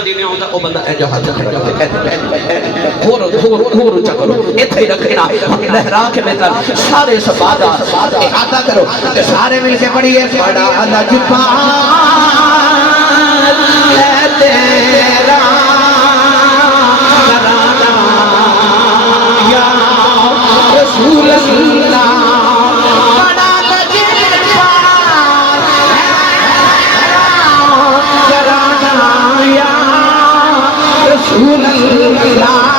मदीने आंदा ओ बंदा ए जहाज खड़ा करके कहते होर ऊंचा करो इथे रखना लहरा के बेटा सारे सबादा इरादा करो ते सारे मिलके पढ़िए बड़ा लजपाल है तेरा घराना या रसूल अल्लाह बड़ा लजपाल है तेरा घराना या रसूल अल्लाह